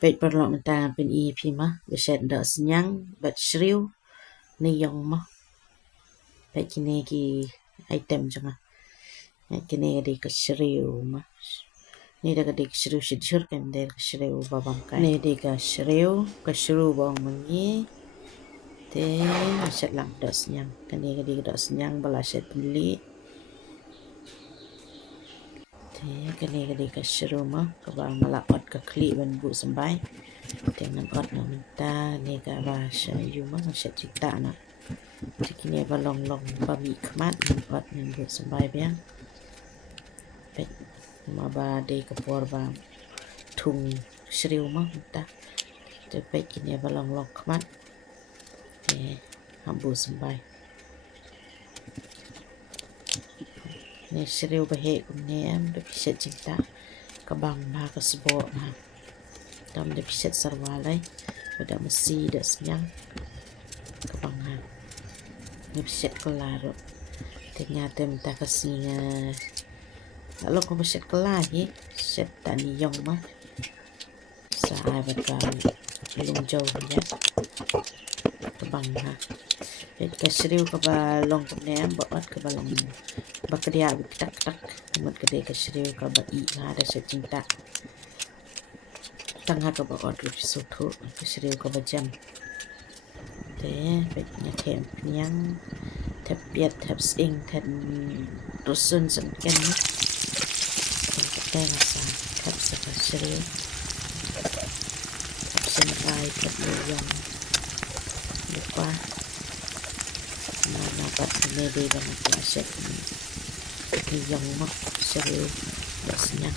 Page perlontang pen EP mah beset dak senyang bat shriu ni yong mah page kini ki item janga kini di ke shriu mah ni dak di shriu shir kan der shriu babam kan ni di ke shriu bawang mengi te beset lang dak senyang kini di dak senyang bala set beli kini di ke shriu mah ke bang malapot ke kli ban bu sambai dengan ot na minta ni ka ba shayu ma shat cita na kini ba long ba mi kmat ot nan bu sambai biang pet ma ba de ka por ba thung shriu ma minta te pet kini ba long kmat te hambu sambai ni shriu ba he kum ne am de shat cita ka bang ma ka sbo na dam de piset sarwalai pada mesi dak senyang kebangan ni piset kelaro ternyata minta kasihnya lalu ko piset kelahi set tani yong mah sahabat kami belum jauh ya kebangan ke seriu ke balong ke nem baat ke balong bakedia tak mut ke de ke seriu ke ba I ada secinta tangha ka ba order soto ke seriu ka ba jam te pet na tem nyang tep piet tep sing ten dusun sen ken ni te na sa tep sa ka seriu tep sen bai tep yang lupa na pat ne de ba na set ni yang ma seriu dasnya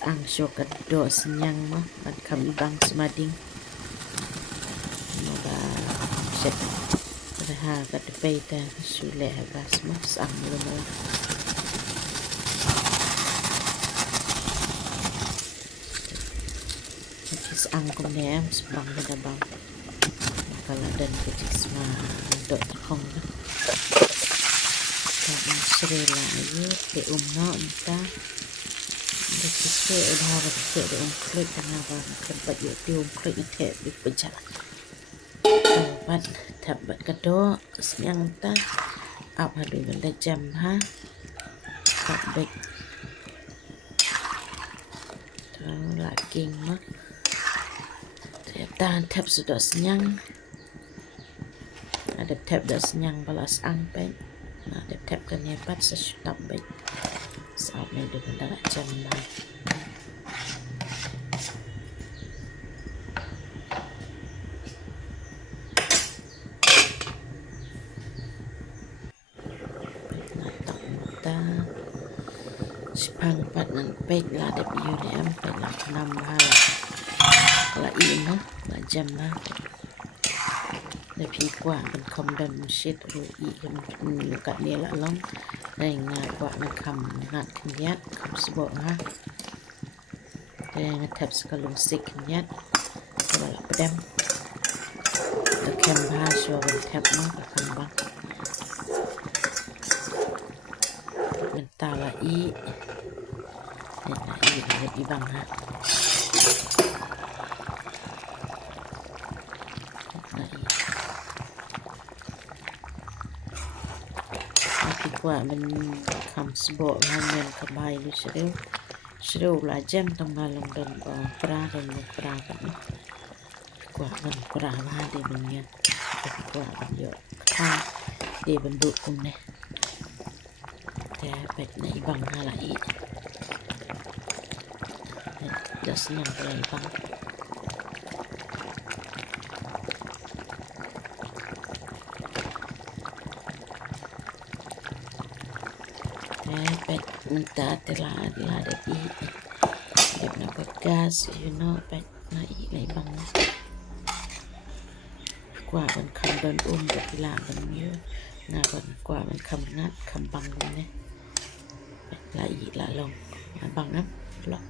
sang syokat do senyang mah ban kami bang semading moga set ha kat peita sule habas mah sang lumo sang kum nem sebang benda bang kalau dan kecil semua dok kong dan serela ayu ke umno entah Dikiswe udah berkek di klik karena tempat YouTube klik itu dipejalan tempat tabat kedua yang entah apa dulu benda jam ha tak baik terlalu lagi mah ternyata tab sudah senyang ada tab dah senyang balas angpen nah ada tab kan hebat sesudah baik saat ini benda jam lah Sepang pat nan pet lah de biu de am pet lah enam hal lah ini lah jam lah de pi kwa ben kom dan shit ru I kan kat ni lah long dai nga kwa na kam ngat knyat kam sbo ha de ngatap sekalung sik knyat wala pedam de kem ba sho ben tap ma kam ba mentala I di bang ha tapi kuat men kam sbo hangen kebai lu seru la jam tanggalong dan pra dan pra kan kuat men pra ma di benyan kuat ben yo ka di bentuk kum ne te pet na ibang hala I das yang paling bang pet minta telah ada I pet na gas pet na I lai bang qua ban kam dan de la ban như na ban qua ban kam ngat kam bang ne la I la long bang lắm